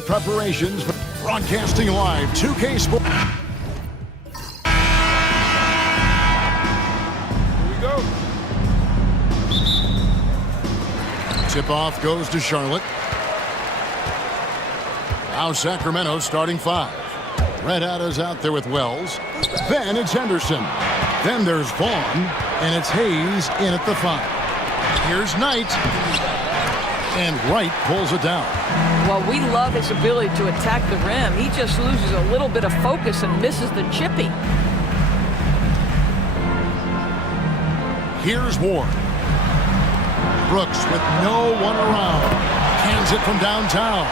field preparations. Broadcasting live, 2K Sports. Here we go. Tip-off goes to Charlotte. Now Sacramento starting 5. Red Hat is out there with Wells. Then it's Henderson. Then there's Vaughn. And it's Hayes in at the 5. Here's Knight. And Wright pulls it down. Well, we love his ability to attack the rim. He just loses a little bit of focus and misses the chippy. Here's Ward. Brooks with no one around. Cans it from downtown.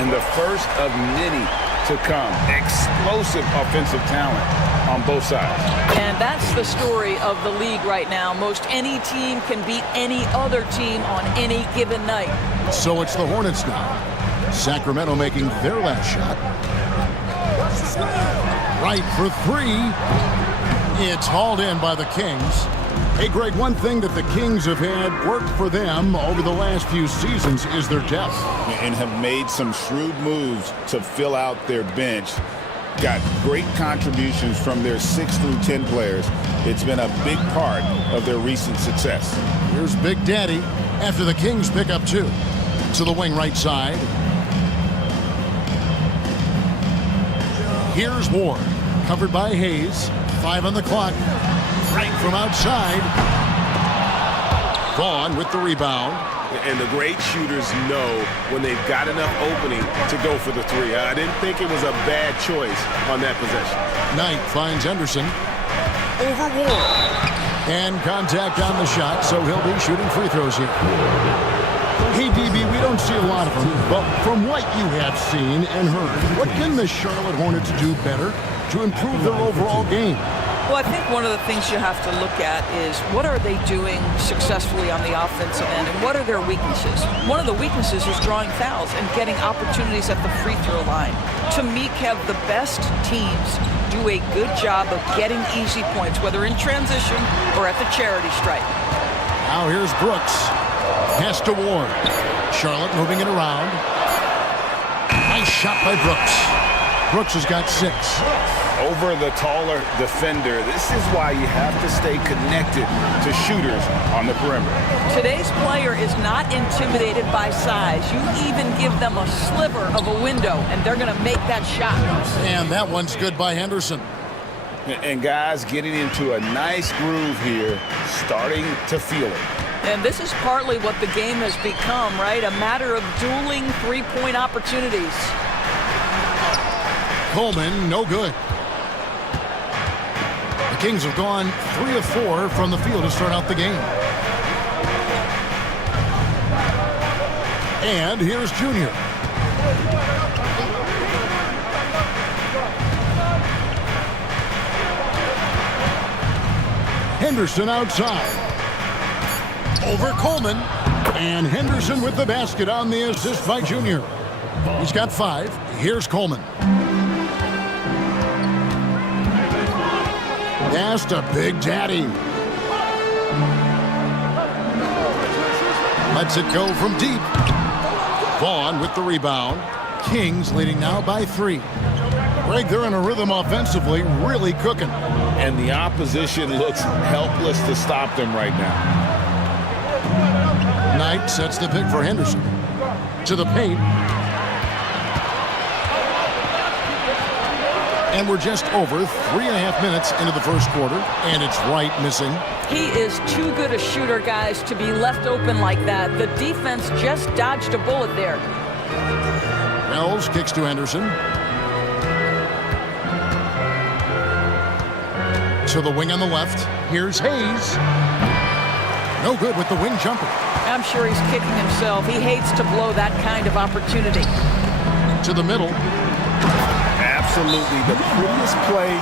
And the first of many to come. Explosive offensive talent on both sides. And that's the story of the league right now. Most any team can beat any other team on any given night. So it's the Hornets now. Sacramento making their last shot. Right for 3. It's hauled in by the Kings. Hey, Greg, one thing that the Kings have had work for them over the last few seasons is their depth. And have made some shrewd moves to fill out their bench. Got great contributions from their 6 through 10 players. It's been a big part of their recent success. Here's Big Daddy after the Kings pick up 2. To the wing right side. Here's Ward. Covered by Hayes. 5 on the clock. Frank from outside. Vaughn with the rebound. And the great shooters know when they've got enough opening to go for the 3. I didn't think it was a bad choice on that possession. Knight finds Henderson. Over Ward. And contact on the shot, so he'll be shooting free throws here. Hey, DB, we don't see a lot of them, but from what you have seen and heard, what can the Charlotte Hornets do better to improve their overall game? Well, I think one of the things you have to look at is what are they doing successfully on the offensive end and what are their weaknesses? One of the weaknesses is drawing fouls and getting opportunities at the free throw line. To me, Kev, the best teams do a good job of getting easy points, whether in transition or at the charity stripe. Now here's Brooks. Pass to Ward. Charlotte moving it around. Nice shot by Brooks. Brooks has got 6. Over the taller defender. This is why you have to stay connected to shooters on the perimeter. Today's player is not intimidated by size. You even give them a sliver of a window, and they're going to make that shot. And that one's good by Henderson. And guys getting into a nice groove here, starting to feel it. And this is partly what the game has become, right? A matter of dueling three-point opportunities. Coleman, no good. The Kings have gone 3 of 4 from the field to start out the game. And here's Junior. Henderson outside. Over Coleman. And Henderson with the basket on the assist by Junior. He's got 5. Here's Coleman. Pass to Big Daddy. Lets it go from deep. Vaughn with the rebound. Kings leading now by 3. Greg, they're in a rhythm offensively, really cooking. And the opposition looks helpless to stop them right now. Knight sets the pick for Henderson. To the paint. And we're just over 3.5 minutes into the first quarter, and it's Wright missing. He is too good a shooter, guys, to be left open like that. The defense just dodged a bullet there. Wells kicks to Henderson. To the wing on the left. Here's Hayes. No good with the wing jumper. I'm sure he's kicking himself. He hates to blow that kind of opportunity. To the middle. Absolutely the prettiest play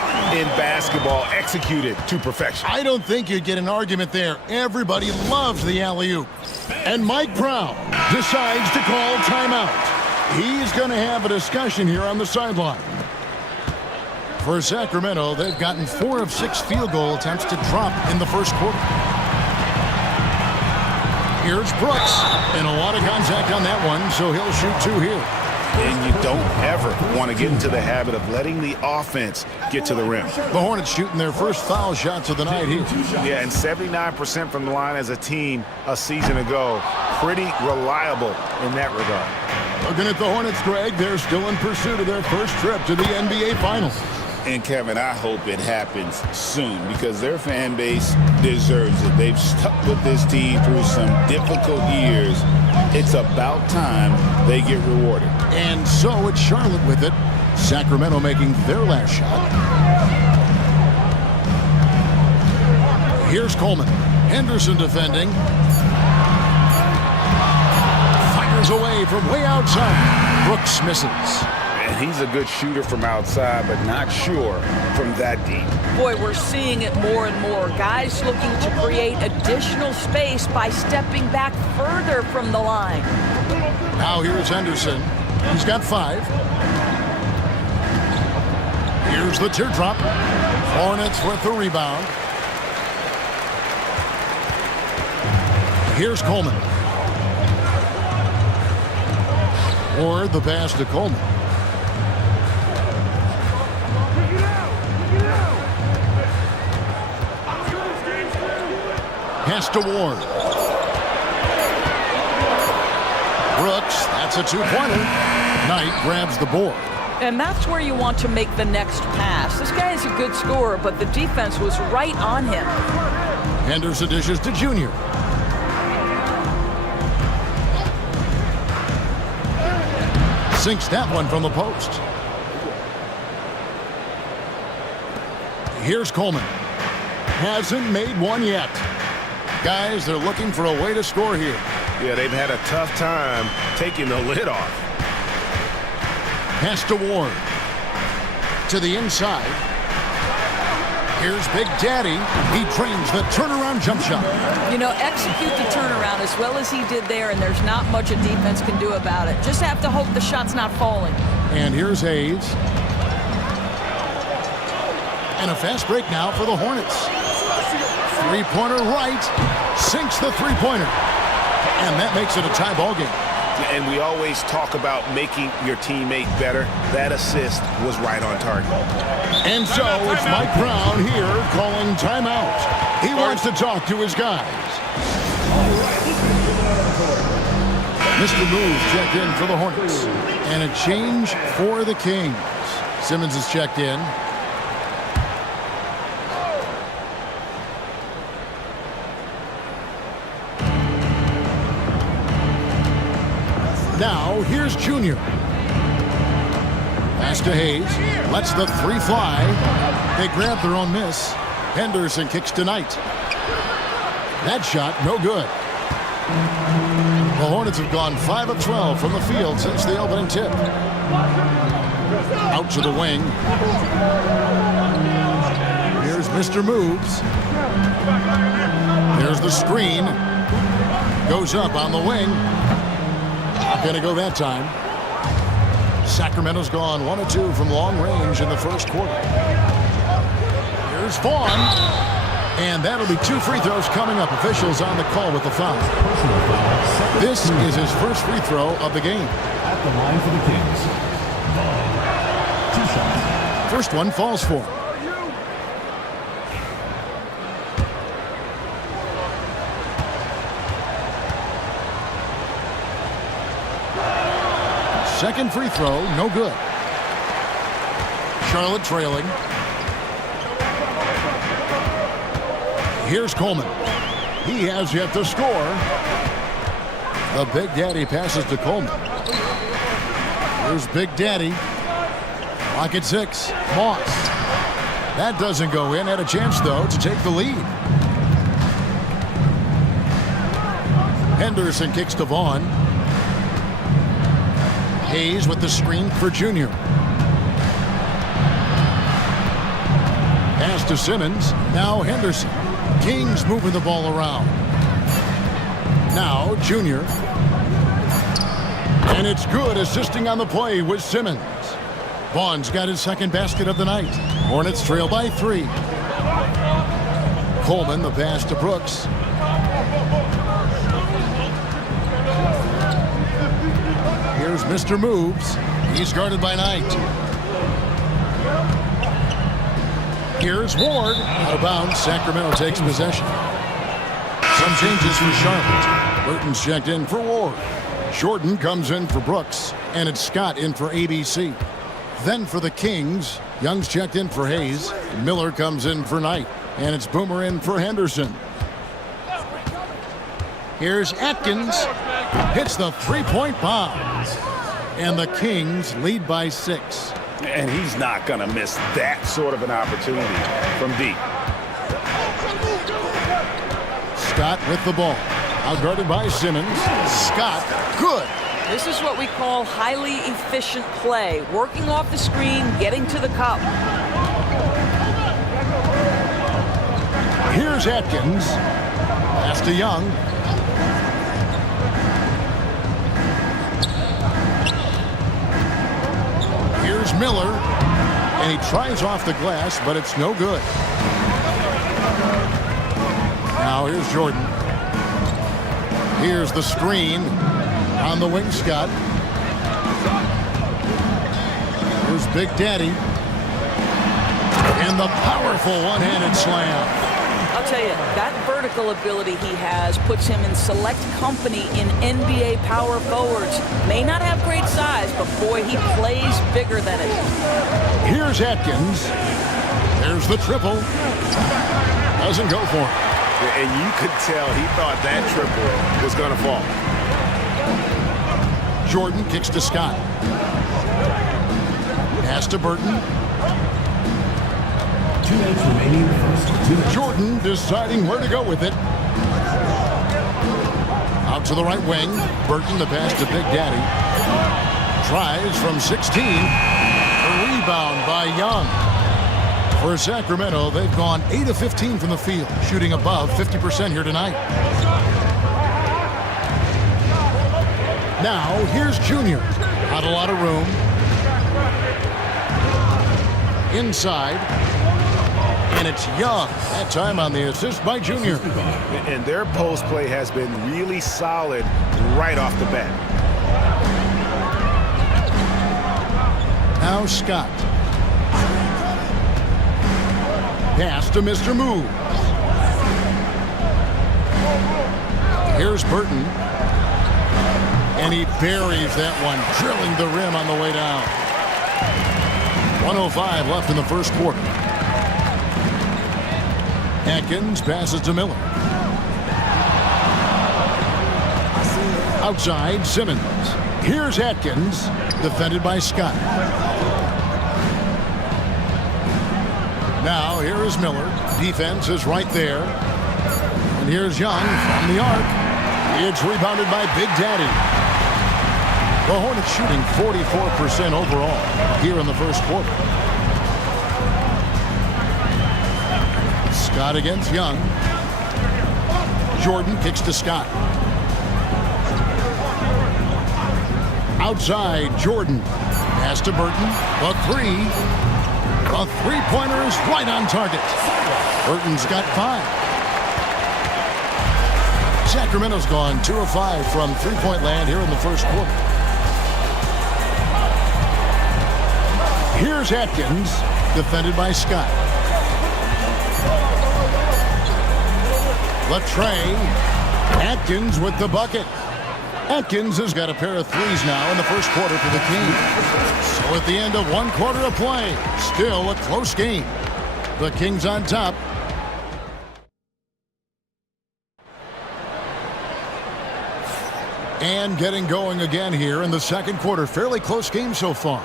in basketball, executed to perfection. I don't think you'd get an argument there. Everybody loves the alley-oop. And Mike Brown decides to call timeout. He's going to have a discussion here on the sideline. For Sacramento, they've gotten 4 of 6 field goal attempts to drop in the first quarter. Here's Brooks. And a lot of contact on that one, so he'll shoot 2 here. And never want to get into the habit of letting the offense get to the rim. The Hornets shooting their first foul shots of the night here. Yeah, and 79% from the line as a team a season ago. Pretty reliable in that regard. Looking at the Hornets, Greg, they're still in pursuit of their first trip to the NBA Finals. And, Kevin, I hope it happens soon because their fan base deserves it. They've stuck with this team through some difficult years. It's about time they get rewarded. And so it's Charlotte with it. Sacramento making their last shot. Here's Coleman. Henderson defending. Fires away from way outside. Brooks misses. And he's a good shooter from outside, but not sure from that deep. Boy, we're seeing it more and more. Guys looking to create additional space by stepping back further from the line. Now here's Henderson. He's got 5. Here's the teardrop. Hornets with the rebound. Here's Coleman. Or the pass to Coleman. Pass to Ward. Brooks, that's a 2-pointer. Knight grabs the board. And that's where you want to make the next pass. This guy is a good scorer, but the defense was right on him. Henderson dishes to Junior. Sinks that one from the post. Here's Coleman. Hasn't made one yet. Guys, they're looking for a way to score here. Yeah, they've had a tough time taking the lid off. Pass to Ward. To the inside. Here's Big Daddy. He trains the turnaround jump shot. You know, execute the turnaround as well as he did there, and there's not much a defense can do about it. Just have to hope the shot's not falling. And here's Hayes. And a fast break now for the Hornets. Three-pointer right. Sinks the three-pointer. And that makes it a tie ball game. And we always talk about making your teammate better. That assist was right on target. And so it's Mike Brown here calling timeout. He wants to talk to his guys. Mr. Moves checked in for the Hornets. And a change for the Kings. Simmons is checked in. Now, here's Junior. Pass to Hayes. Lets the 3 fly. They grab their own miss. Henderson kicks to Knight. That shot, no good. The Hornets have gone 5 of 12 from the field since the opening tip. Out to the wing. Here's Mr. Moves. There's the screen. Goes up on the wing. Not going to go that time. Sacramento's gone 1 of 2 from long range in the first quarter. Here's Vaughn. And that'll be 2 free throws coming up. Officials on the call with the foul. This is his first free throw of the game. At the line for the Kings. 2 shots. First one falls for him. Second free throw, no good. Charlotte trailing. Here's Coleman. He has yet to score. The Big Daddy passes to Coleman. Here's Big Daddy. Lock at 6. Moss. That doesn't go in. Had a chance, though, to take the lead. Henderson kicks to Vaughn. Hayes with the screen for Junior. Pass to Simmons. Now Henderson. Kings moving the ball around. Now Junior. And it's good, assisting on the play with Simmons. Vaughn's got his second basket of the night. Hornets trail by 3. Coleman, the pass to Brooks. Here's Mr. Moves. He's guarded by Knight. Here's Ward. Out of bounds. Sacramento takes possession. Some changes for Charlotte. Burton's checked in for Ward. Jordan comes in for Brooks. And it's Scott in for ABC. Then for the Kings, Young's checked in for Hayes. Miller comes in for Knight. And it's Boomer in for Henderson. Here's Atkins. Hits the three-point bomb. And the Kings lead by 6. And he's not going to miss that sort of an opportunity from deep. Scott with the ball. Outguarded by Simmons. Scott, good. This is what we call highly efficient play. Working off the screen, getting to the cup. Here's Atkins. Pass to Young. Here's Miller. And he tries off the glass, but it's no good. Now here's Jordan. Here's the screen on the wing, Scott. Here's Big Daddy. And the powerful one-handed slam. I'll tell you, that vertical ability he has puts him in select company in NBA power forwards. May not have great size, but boy, he plays bigger than it. Here's Atkins. There's the triple. Doesn't go for it. And you could tell he thought that triple was going to fall. Jordan kicks to Scott. Pass to Burton. 2 minutes remaining in the first. 2 minutes. Jordan deciding where to go with it. Out to the right wing. Burton the pass to Big Daddy. Tries from 16. A rebound by Young. For Sacramento, they've gone 8 of 15 from the field, shooting above 50% here tonight. Now, here's Junior. Not a lot of room. Inside. And it's Young. That time on the assist by Junior. And their post play has been really solid right off the bat. Now Scott. Pass to Mr. Move. Here's Burton. And he buries that one, drilling the rim on the way down. 1:05 left in the first quarter. Atkins passes to Miller. Outside, Simmons. Here's Atkins, defended by Scott. Now, here is Miller. Defense is right there. And here's Young from the arc. It's rebounded by Big Daddy. The Hornets shooting 44% overall here in the first quarter. Scott against Young. Jordan kicks to Scott. Outside, Jordan. Pass to Burton. A three. A three-pointer is right on target. Burton's got 5. Sacramento's gone 2 of 5 from three-point land here in the first quarter. Here's Atkins, defended by Scott. Latrey. Atkins with the bucket. Atkins has got a pair of threes now in the first quarter for the Kings. So at the end of 1 quarter of play, still a close game. The Kings on top. And getting going again here in the second quarter. Fairly close game so far.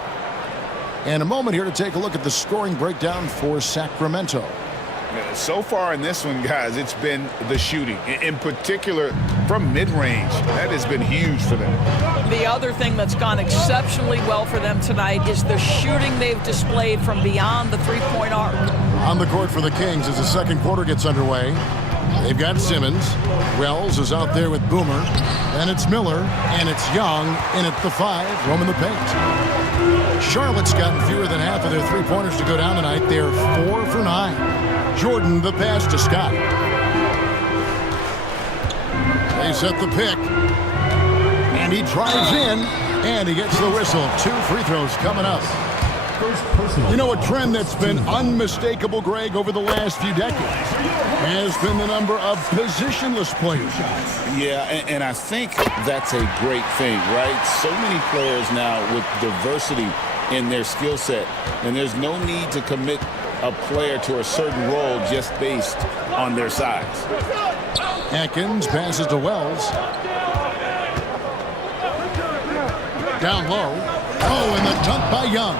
And a moment here to take a look at the scoring breakdown for Sacramento. So far in this one, guys, it's been the shooting. In particular, from mid-range. That has been huge for them. The other thing that's gone exceptionally well for them tonight is the shooting they've displayed from beyond the three-point arc. On the court for the Kings as the second quarter gets underway. They've got Simmons. Wells is out there with Boomer. And it's Miller. And it's Young in at the 5, roaming the paint. Charlotte's gotten fewer than half of their three-pointers to go down tonight. They're 4 for 9. Jordan the pass to Scott. They set the pick. And he drives in. And he gets the whistle. 2 free throws coming up. First personal. You know, a trend that's been unmistakable, Greg, over the last few decades has been the number of positionless players. Yeah, and I think that's a great thing, right? So many players now with diversity in their skill set, and there's no need to commit a player to a certain role just based on their size. Atkins passes to Wells. Down low. Oh, and the dunk by Young.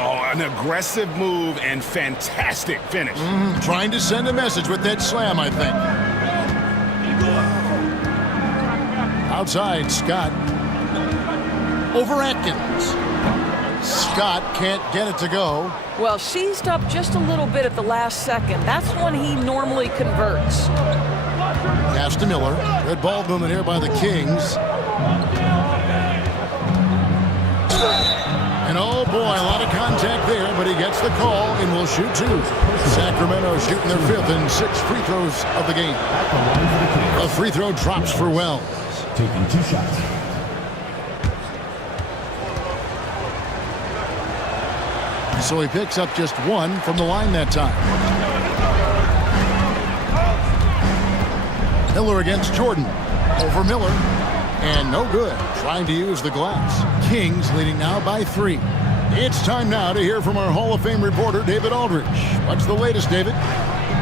Oh, an aggressive move and fantastic finish. Trying to send a message with that slam, I think. Outside, Scott. Over Atkins. Scott can't get it to go. Well, seized up just a little bit at the last second. That's when he normally converts. Pass to Miller. Good ball movement here by the Kings. And oh boy, a lot of contact there, but he gets the call and will shoot 2. Sacramento shooting their 5th and 6th free throws of the game. At the line for the Kings. A free throw drops for Wells. Taking 2 shots. So he picks up just 1 from the line that time. Miller against Jordan. Over Miller. And no good. Trying to use the glass. Kings leading now by 3. It's time now to hear from our Hall of Fame reporter, David Aldridge. What's the latest, David?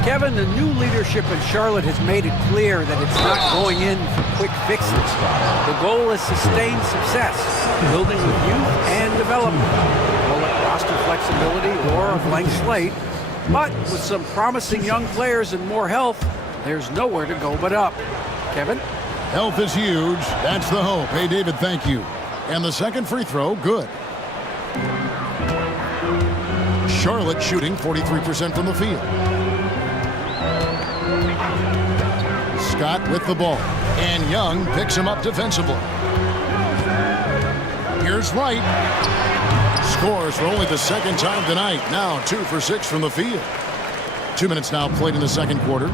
Kevin, the new leadership in Charlotte has made it clear that it's not going in for quick fixes. The goal is sustained success, building with youth and development. Call it roster flexibility or a blank slate. But with some promising young players and more health, there's nowhere to go but up. Kevin? Health is huge. That's the hope. Hey, David, thank you. And the second free throw, good. Charlotte shooting 43% from the field. Scott with the ball. And Young picks him up defensively. Here's Wright. Scores for only the second time tonight. Now 2 for 6 from the field. 2 minutes now played in the second quarter.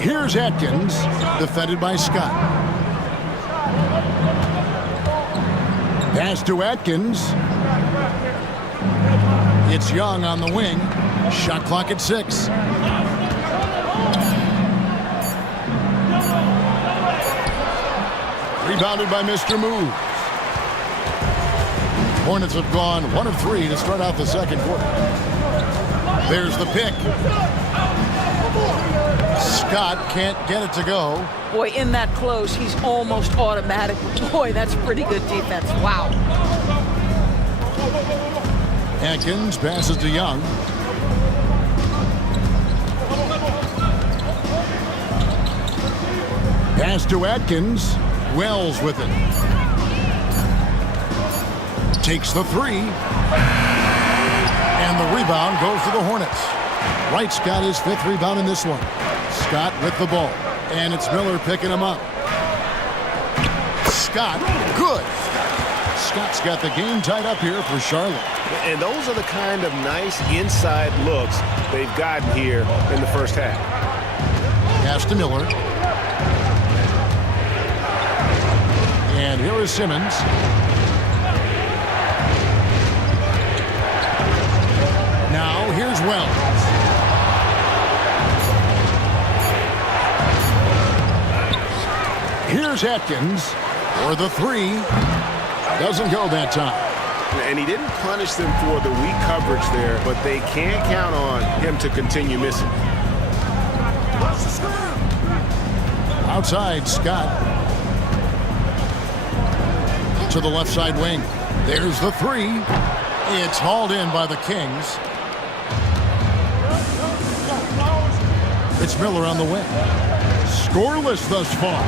Here's Atkins, defended by Scott. Pass to Atkins. It's Young on the wing. Shot clock at 6. Rebounded by Mr. Move. Hornets have gone 1 of 3 to start out the second quarter. There's the pick. Scott can't get it to go. Boy, in that close, he's almost automatic. Boy, that's pretty good defense. Wow. Atkins passes to Young. Pass to Atkins. Wells with it. Takes the 3. And the rebound goes to the Hornets. Wright's got his 5th rebound in this one. Scott with the ball. And it's Miller picking him up. Scott, good. Scott's got the game tied up here for Charlotte. And those are the kind of nice inside looks they've gotten here in the first half. Pass to Miller. And here is Simmons. Now here's Wells. Here's Atkins for the 3. Doesn't go that time. And he didn't punish them for the weak coverage there, but they can't count on him to continue missing. Outside, Scott. To the left side wing. There's the 3. It's hauled in by the Kings. It's Miller on the wing. Scoreless thus far.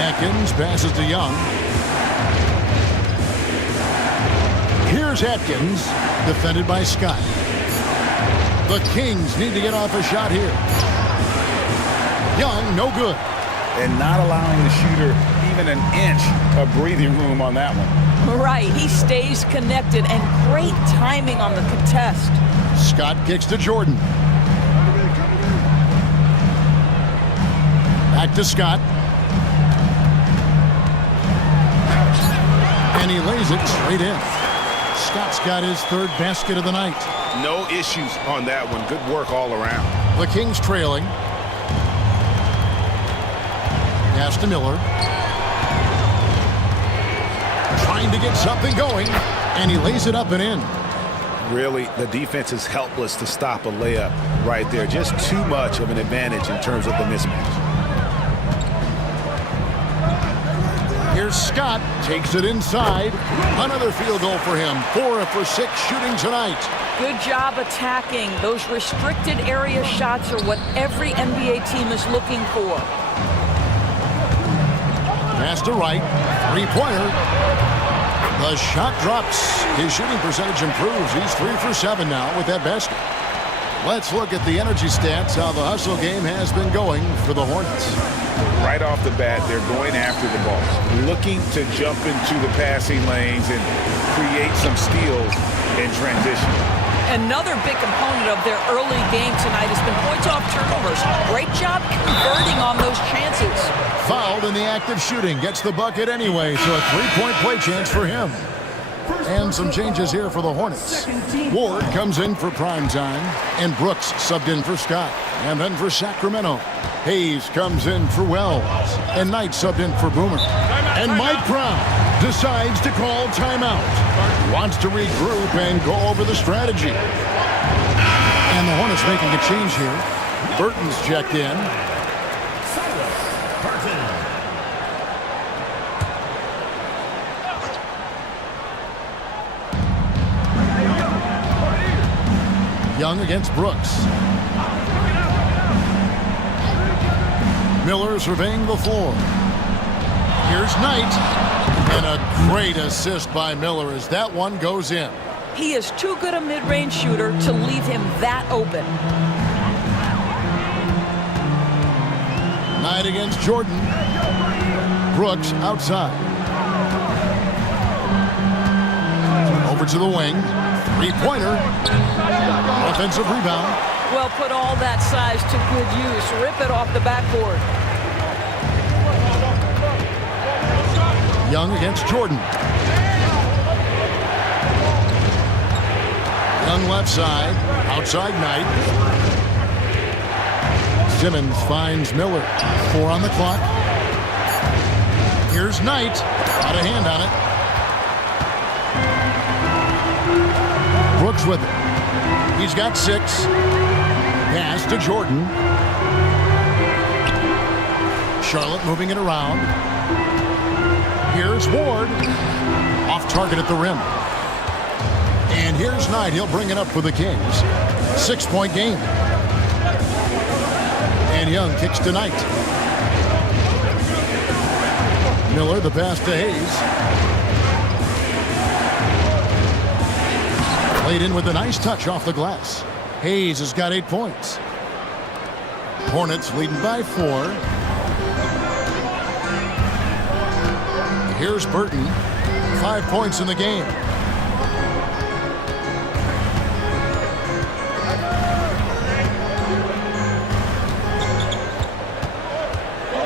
Atkins passes to Young. Here's Atkins, defended by Scott. The Kings need to get off a shot here. Young, no good. And not allowing the shooter even an inch of breathing room on that one. Right, he stays connected, and great timing on the contest. Scott kicks to Jordan. Back to Scott. And he lays it straight in. Scott's got his third basket of the night. No issues on that one. Good work all around. The Kings trailing. Pass to Miller. Trying to get something going, and he lays it up and in. Really, the defense is helpless to stop a layup right there. Just too much of an advantage in terms of the mismatch. Here's Scott, takes it inside. Another field goal for him. 4 for 6 shooting tonight. Good job attacking. Those restricted area shots are what every NBA team is looking for. Pass to Wright. Three-pointer. The shot drops. His shooting percentage improves. He's 3 for 7 now with that basket. Let's look at the energy stats, how the hustle game has been going for the Hornets. Right off the bat, they're going after the ball, looking to jump into the passing lanes and create some steals in transition. Another big component of their early game tonight has been points off turnovers. Great job converting on those chances. Fouled in the act of shooting. Gets the bucket anyway, so a three-point play chance for him. And some changes here for the Hornets. Ward comes in for prime time, and Brooks subbed in for Scott. And then for Sacramento, Hayes comes in for Wells, and Knight subbed in for Boomer. And Mike Brown decides to call timeout. Wants to regroup and go over the strategy. And the Hornets making a change here. Burton's checked in. Young against Brooks. Miller surveying the floor. Here's Knight. And a great assist by Miller as that one goes in. He is too good a mid-range shooter to leave him that open. Knight against Jordan. Brooks outside. Over to the wing. Three-pointer. Offensive rebound. Well, put all that size to good use. Rip it off the backboard. Young against Jordan. Young left side. Outside Knight. Simmons finds Miller. 4 on the clock. Here's Knight. Got a hand on it. Brooks with it. He's got 6. Pass to Jordan. Charlotte moving it around. Here's Ward. Off target at the rim. And here's Knight. He'll bring it up for the Kings. 6-point game. And Young kicks to Knight. Miller, the pass to Hayes. Played in with a nice touch off the glass. Hayes has got 8 points. Hornets leading by 4. Here's Burton. 5 points in the game.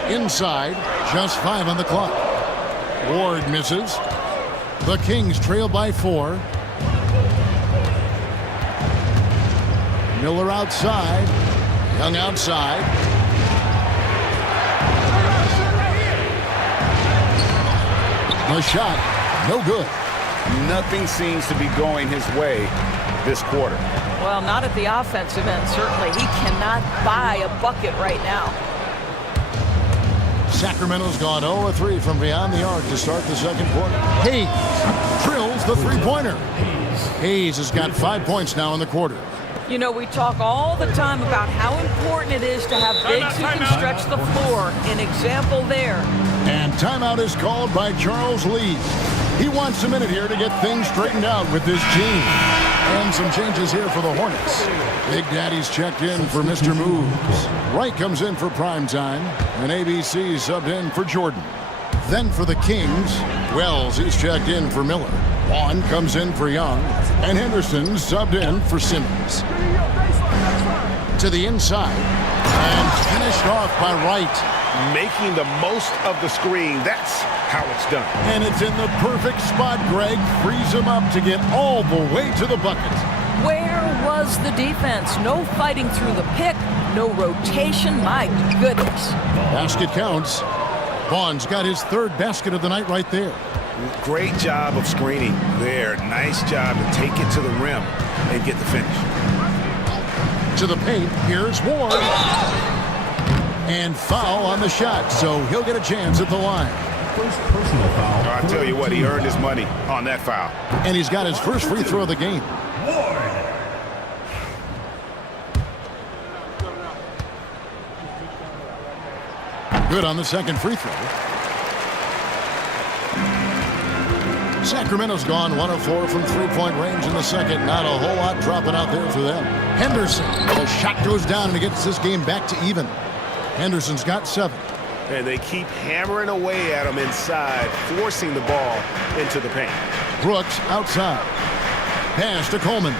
Inside, just 5 on the clock. Ward misses. The Kings trail by 4. Miller outside. Young outside. The shot, no good. Nothing seems to be going his way this quarter. Well, not at the offensive end, certainly. He cannot buy a bucket right now. Sacramento's gone 0-3 from beyond the arc to start the second quarter. Hayes drills the three-pointer. Hayes has got 5 points now in the quarter. You know, we talk all the time about how important it is to have bigs who can stretch the floor. An example there. And timeout is called by Charles Lee. He wants a minute here to get things straightened out with this team. And some changes here for the Hornets. Big Daddy's checked in for Mr. Moves. Wright comes in for prime time. And ABC subbed in for Jordan. Then for the Kings, Wells is checked in for Miller. Vaughn comes in for Young. And Henderson subbed in for Simmons. To the inside. And finished off by Wright. making the most of the screen. That's how it's done. And it's in the perfect spot, Greg. Frees him up to get all the way to the bucket. Where was the defense? No fighting through the pick, no rotation. My goodness. Basket counts. Vaughn's got his third basket of the night right there. Great job of screening there. Nice job to take it to the rim and get the finish. To the paint, here's Ward. And foul on the shot, so he'll get a chance at the line. First personal foul. I tell you what, he earned his money on that foul. And he's got his first free throw of the game. Good on the second free throw. Sacramento's gone 1 of 4 from three-point range in the second. Not a whole lot dropping out there for them. Henderson, the shot goes down and it gets this game back to even. Henderson's got 7. And they keep hammering away at him inside, forcing the ball into the paint. Brooks outside. Pass to Coleman.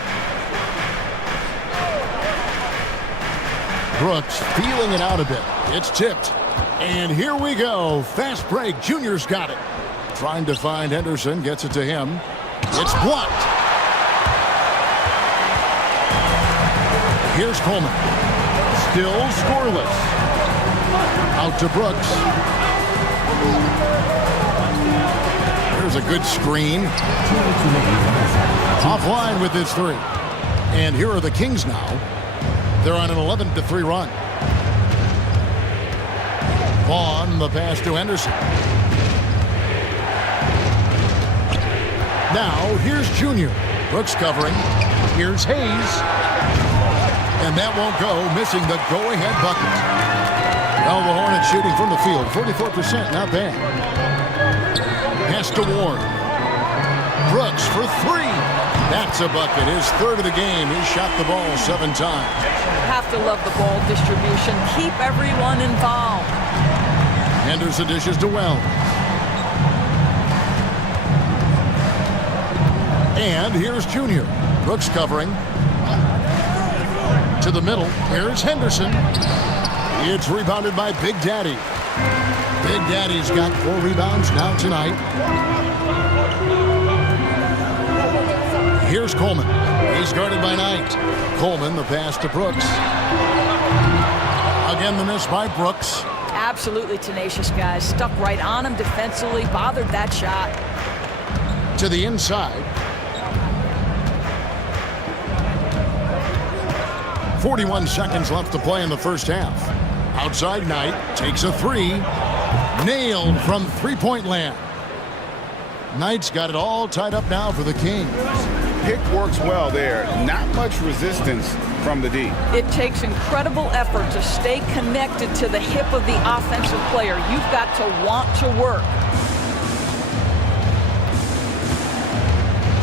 Brooks feeling it out a bit. It's tipped. And here we go. Fast break. Junior's got it. Trying to find Henderson. Gets it to him. It's blocked. Here's Coleman. Still scoreless. Out to Brooks. Here's a good screen. Offline with his 3. And here are the Kings now. They're on an 11-3 run. Vaughn, the pass to Henderson. Now, here's Junior. Brooks covering. Here's Hayes. And that won't go, missing the go-ahead bucket. Well, the Hornets shooting from the field, 44%, not bad. Pass to Ward. Brooks for 3. That's a bucket, his third of the game. He shot the ball 7 times. Have to love the ball distribution. Keep everyone involved. Henderson dishes to Wells. And here's Junior. Brooks covering. To the middle. Here's Henderson. It's rebounded by Big Daddy. Big Daddy's got 4 rebounds now tonight. Here's Coleman. He's guarded by Knight. Coleman, the pass to Brooks. Again, the miss by Brooks. Absolutely tenacious, guys. Stuck right on him defensively. Bothered that shot. To the inside. 41 seconds left to play in the first half. Outside Knight takes a 3. Nailed from three-point land. Knight's got it all tied up now for the Kings. Pick works well there. Not much resistance from the D. It takes incredible effort to stay connected to the hip of the offensive player. You've got to want to work.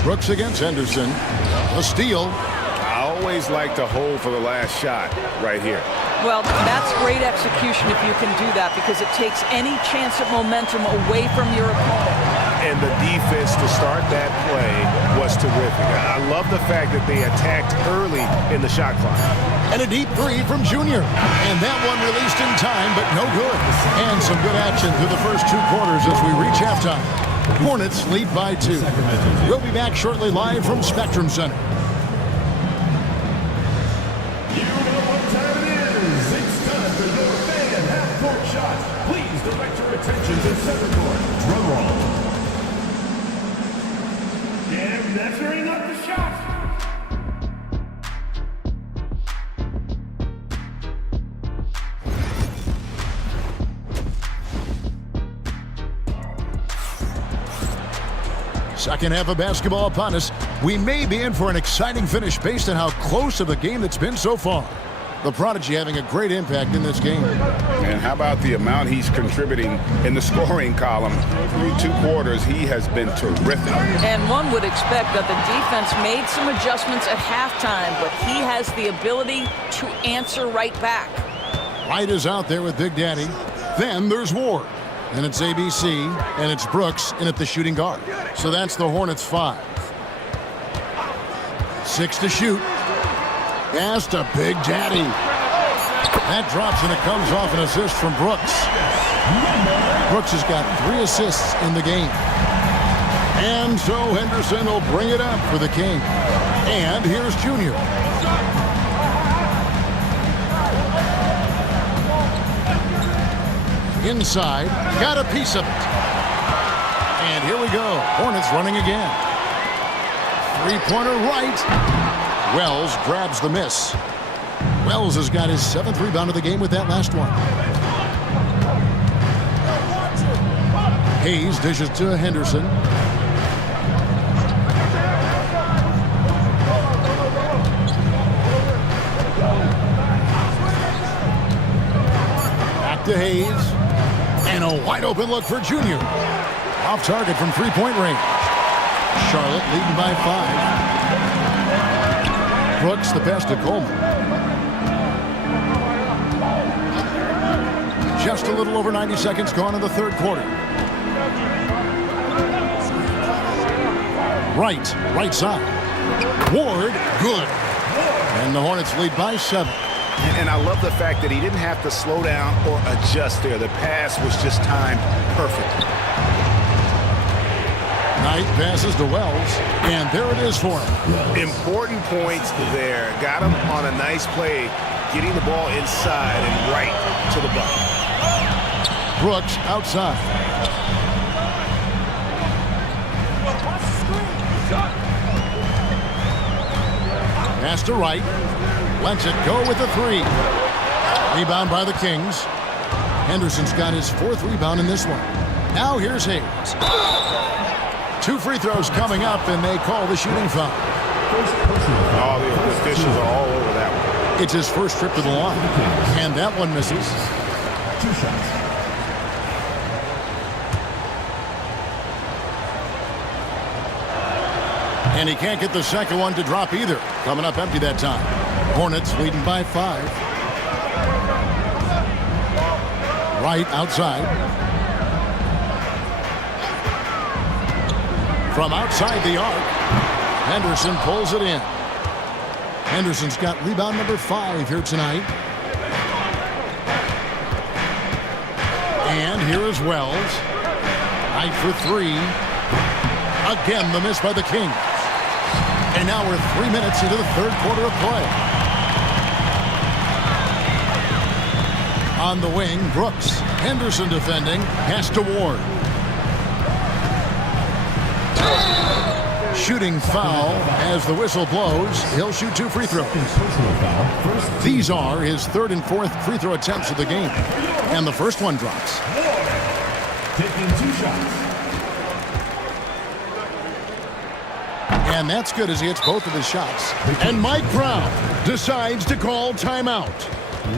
Brooks against Henderson. A steal. I always like to hold for the last shot right here. Well, that's great execution if you can do that, because it takes any chance at momentum away from your opponent. And the defense to start that play was terrific. I love the fact that they attacked early in the shot clock. And a deep 3 from Junior. And that one released in time, but no good. And some good action through the first 2 quarters as we reach halftime. Hornets lead by 2. We'll be back shortly live from Spectrum Center. You know what time it is. It's time for your fan half-court shots. Please direct your attention to center court. Drum roll. And measuring up the shot. Second half of basketball upon us. We may be in for an exciting finish based on how close of a game it's been so far. The Prodigy having a great impact in this game. And how about the amount he's contributing in the scoring column? Through 2 quarters, he has been terrific. And one would expect that the defense made some adjustments at halftime, but he has the ability to answer right back. White is out there with Big Daddy. Then there's Ward. And it's ABC, and it's Brooks in at the shooting guard. So that's the Hornets 5. 6 to shoot. Pass to Big Daddy. That drops and it comes off an assist from Brooks. Brooks has got 3 assists in the game. And so Henderson will bring it up for the King. And here's Junior. Inside, got a piece of it. And here we go. Hornets running again. Three-pointer right. Wells grabs the miss. Wells has got his 7th rebound of the game with that last one. Hayes dishes to Henderson. Back to Hayes. And a wide open look for Junior. Off target from 3-point range. Charlotte leading by 5. Brooks the pass to Coleman. Just a little over 90 seconds gone in the 3rd quarter. Right side. Ward, good. And the Hornets lead by 7. And I love the fact that he didn't have to slow down or adjust there. The pass was just timed perfectly. Knight passes to Wells, and there it is for him. Important points there. Got him on a nice play, getting the ball inside and right to the bucket. Brooks outside. Pass to Wright. Lets it go with a 3. Rebound by the Kings. Henderson's got his 4th rebound in this one. Now here's Hayes. 2 free throws coming up, and they call the shooting foul. All the officials are all over that one. It's his first trip to the line, and that one misses. 2 shots. And he can't get the second one to drop either. Coming up empty that time. Hornets leading by 5. Right outside. From outside the arc, Henderson pulls it in. Henderson's got rebound number 5 here tonight. And here is Wells. Knight for 3. Again, the miss by the Kings. And now we're 3 minutes into the 3rd quarter of play. On the wing, Brooks. Henderson defending. Pass to Ward. Shooting foul as the whistle blows. He'll shoot 2 free throws. These are his 3rd and 4th free throw attempts of the game. And the first one drops. Taking 2 shots. And that's good as he hits both of his shots. And Mike Brown decides to call timeout.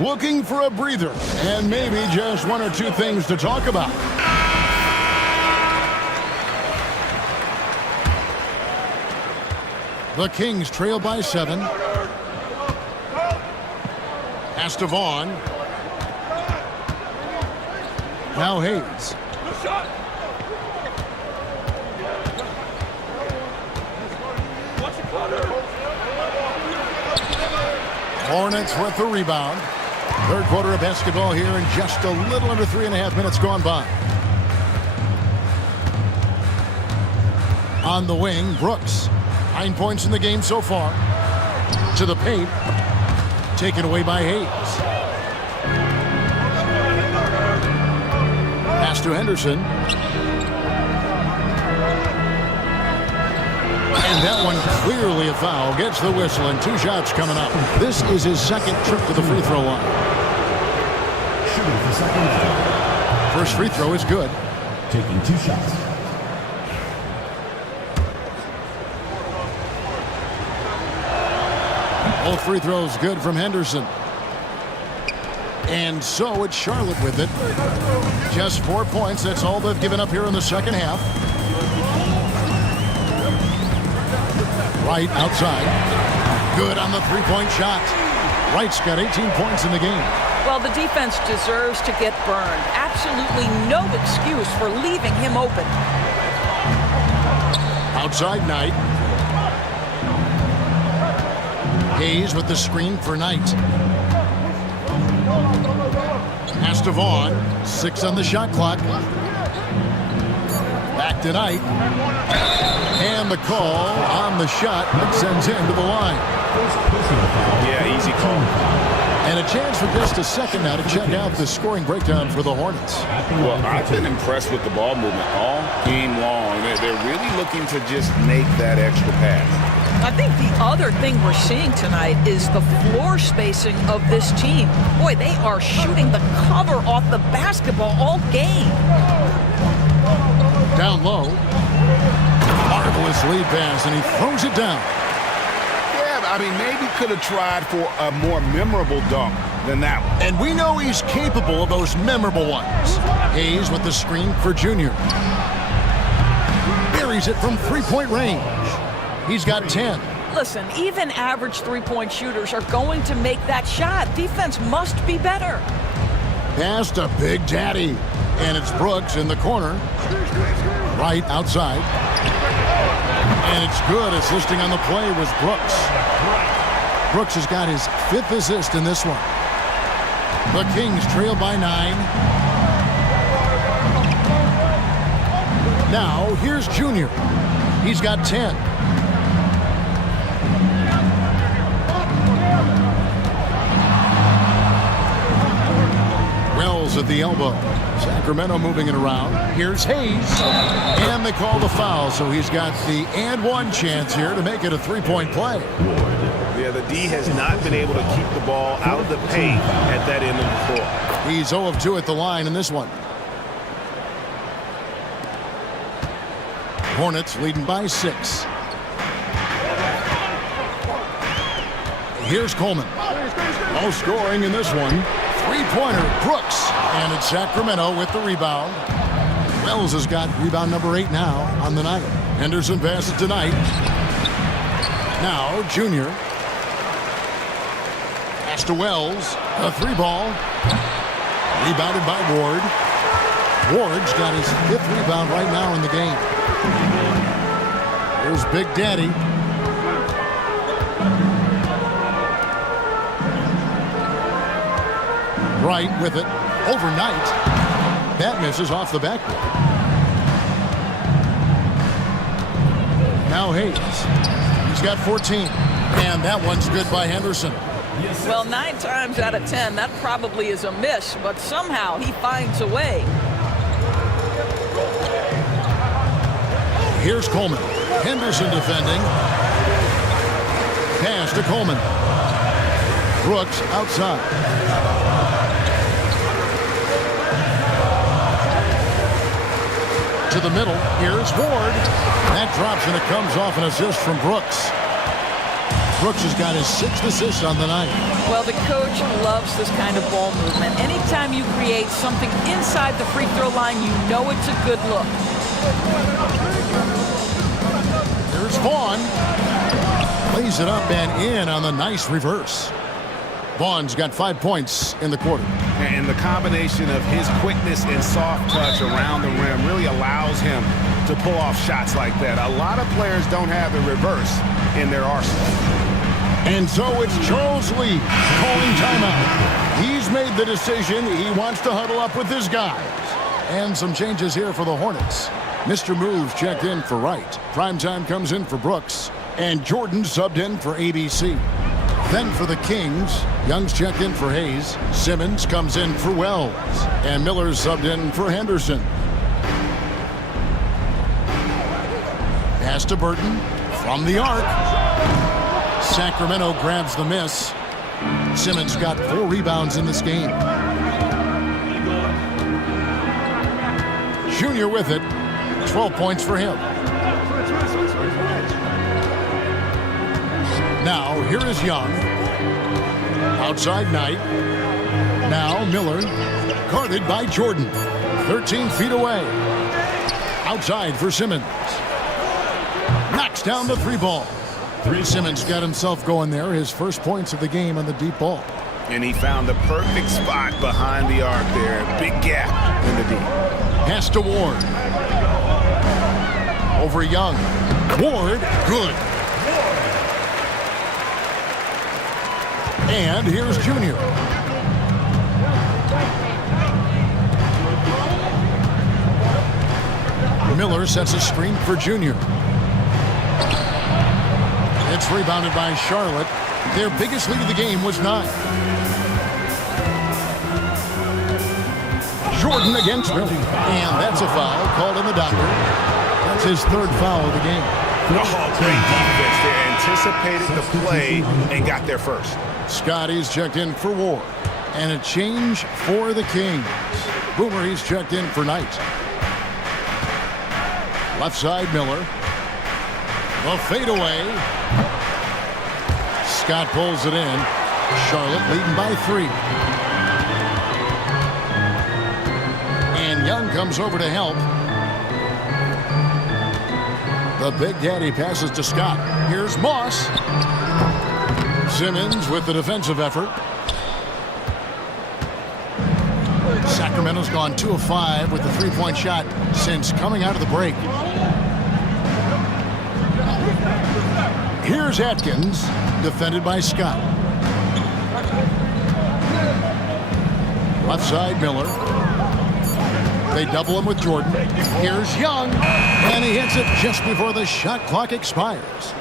Looking for a breather and maybe just 1 or 2 things to talk about. The Kings trail by 7. Pass to Vaughn. Now Hayes. Hornets with the rebound. 3rd quarter of basketball here, and just a little under 3.5 minutes gone by. On the wing, Brooks. 9 points in the game so far. To the paint. Taken away by Hayes. Pass to Henderson. And that one clearly a foul. Gets the whistle, and 2 shots coming up. This is his 2nd trip to the free throw line. Shooting for 2nd. First free throw is good. Taking 2 shots. Both free throws good from Henderson. And so it's Charlotte with it. Just 4 points. That's all they've given up here in the 2nd half. Wright outside. Good on the 3-point shot. Wright's got 18 points in the game. Well, the defense deserves to get burned. Absolutely no excuse for leaving him open. Outside Knight. Hayes with the screen for Knight. Pass to Vaughn. 6 on the shot clock. Back to Knight. And the call on the shot that sends him to the line. Yeah, easy call. And a chance for just a second now to check out the scoring breakdown for the Hornets. Well, I've been impressed with the ball movement all game long. They're really looking to just make that extra pass. I think the other thing we're seeing tonight is the floor spacing of this team. Boy, they are shooting the cover off the basketball all game. Down low. Marvelous lead pass, and he throws it down. I mean, maybe could have tried for a more memorable dunk than that one. And we know he's capable of those memorable ones. Hayes with the screen for Junior. Buries it from three-point range. He's got 10. Listen, even average three-point shooters are going to make that shot. Defense must be better. Pass to Big Daddy. And it's Brooks in the corner. Right outside. And it's good. Assisting on the play was Brooks. Brooks has got his 5th assist in this one. The Kings trail by 9. Now, here's Junior. He's got 10. Wells at the elbow. Sacramento moving it around. Here's Hayes. And they call the foul, so he's got the and one chance here to make it a three-point play. Yeah, the D has not been able to keep the ball out of the paint at that end of the floor. He's 0 of 2 at the line in this one. Hornets leading by 6. Here's Coleman. No scoring in this one. Three-pointer, Brooks. And it's Sacramento with the rebound. Wells has got rebound number 8 now on the night. Henderson passes to Knight. Now, Junior. Pass to Wells. A 3-ball. Rebounded by Ward. Ward's got his 5th rebound right now in the game. Here's Big Daddy. Right with it. Overnight. That misses off the backboard. Now Hayes. He's got 14. And that one's good by Henderson. Well, 9 times out of 10, that probably is a miss, but somehow he finds a way. Here's Coleman. Henderson defending. Pass to Coleman. Brooks outside. To the middle. Here's Ward. That drops and it comes off an assist from Brooks. Brooks has got his 6th assist on the night. Well, the coach loves this kind of ball movement. Anytime you create something inside the free throw line, you know it's a good look. Here's Vaughn. Lays it up and in on the nice reverse. Vaughn's got 5 points in the quarter. And the combination of his quickness and soft touch around the rim really allows him to pull off shots like that. A lot of players don't have the reverse in their arsenal. And so it's Charles Lee calling timeout. He's made the decision. He wants to huddle up with his guys. And some changes here for the Hornets. Mr. Moves checked in for Wright. Primetime comes in for Brooks. And Jordan subbed in for ABC. Then for the Kings, Young's checked in for Hayes. Simmons comes in for Wells. And Miller's subbed in for Henderson. Pass to Burton from the arc. Sacramento grabs the miss. Simmons got 4 rebounds in this game. Junior with it. 12 points for him. Now, here is Young. Outside Knight. Now, Miller. Guarded by Jordan. 13 feet away. Outside for Simmons. Knocks down the 3-ball. Simmons got himself going there. His first points of the game on the deep ball. And he found the perfect spot behind the arc there. Big gap in the deep. Pass to Ward. Over Young. Ward, good. And here's Junior. Miller sets a screen for Junior. It's rebounded by Charlotte. Their biggest lead of the game was 9. Jordan against Miller. And that's a foul called in the doctor. That's his 3rd foul of the game. Oh, great defense there. Anticipated the play and got there first. Scotty's checked in for Ward. And a change for the Kings. Boomer, he's checked in for Knight. Left side, Miller. The fadeaway. Scott pulls it in. Charlotte leading by 3. And Young comes over to help. The Big Daddy passes to Scott. Here's Moss. Simmons with the defensive effort. Sacramento's gone 2 of 5 with the 3-point shot since coming out of the break. Here's Atkins, defended by Scott. Left side, Miller. They double him with Jordan. Here's Young, and he hits it just before the shot clock expires.